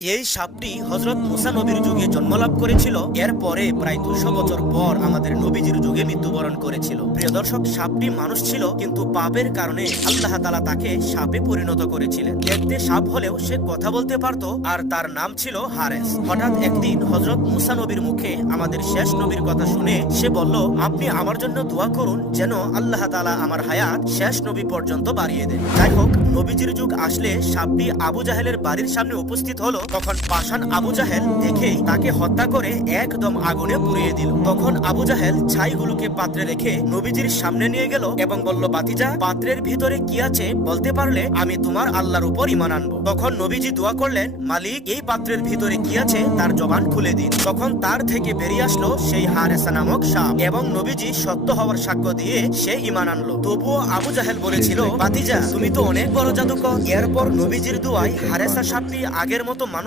এই সাপটি হযরত মুসা নবীর যুগে জন্মলাভ করেছিল। এরপরে প্রায় 200 বছর পর আমাদের নবীজির যুগে মৃত্যুবরণ করেছিল। প্রিয় দর্শক, সাপটি মানুষ ছিল, কিন্তু পাপের কারণে আল্লাহ তাআলা তাকে সাপে পরিণত করেছিলেন। দেখতে সাপ হলেও সে কথা বলতে পারত, আর তার নাম ছিল হারেস। হঠাৎ একদিন হযরত মুসা নবীর মুখে আমাদের শেষ নবীর কথা শুনে সে বলল, আপনি আমার জন্য দোয়া করুন যেন আল্লাহ তাআলা আমার হায়াত শেষ নবী পর্যন্ত বাড়িয়ে দেন। যাই হোক, নবীজির যুগ আসলে সাপটি আবু জাহেলের বাড়ির সামনে উপস্থিত হলো। তখন পাষাণ আবু জাহেল দেখেই তাকে হত্যা করে একদম আগুনে পুড়িয়ে দিল। তখন আবু জাহেল ছাইগুলোকে পাত্রে রেখে নবীজির সামনে নিয়ে গেল এবং বলল, বাতিজা, পাত্রের ভিতরে কি আছে বলতে পারলে আমি তোমার আল্লাহর উপর ঈমান আনবো। তখন নবীজি দোয়া করলেন, মালিক, এই পাত্রের ভিতরে কি আছে তার জবান খুলে দিন। তখন তার থেকে বেরিয়ে আসলো সেই হারেসা নামক সাপ, এবং নবীজি সত্য হওয়ার সাক্ষ্য দিয়ে সে ঈমান আনলো। তবুও আবু জাহেল বলেছিল, বাতিজা, তুমি তো অনেক বড় জাদুকর। এরপর নবীজির দোয়ায় হারেসা সাপটি আগের মতো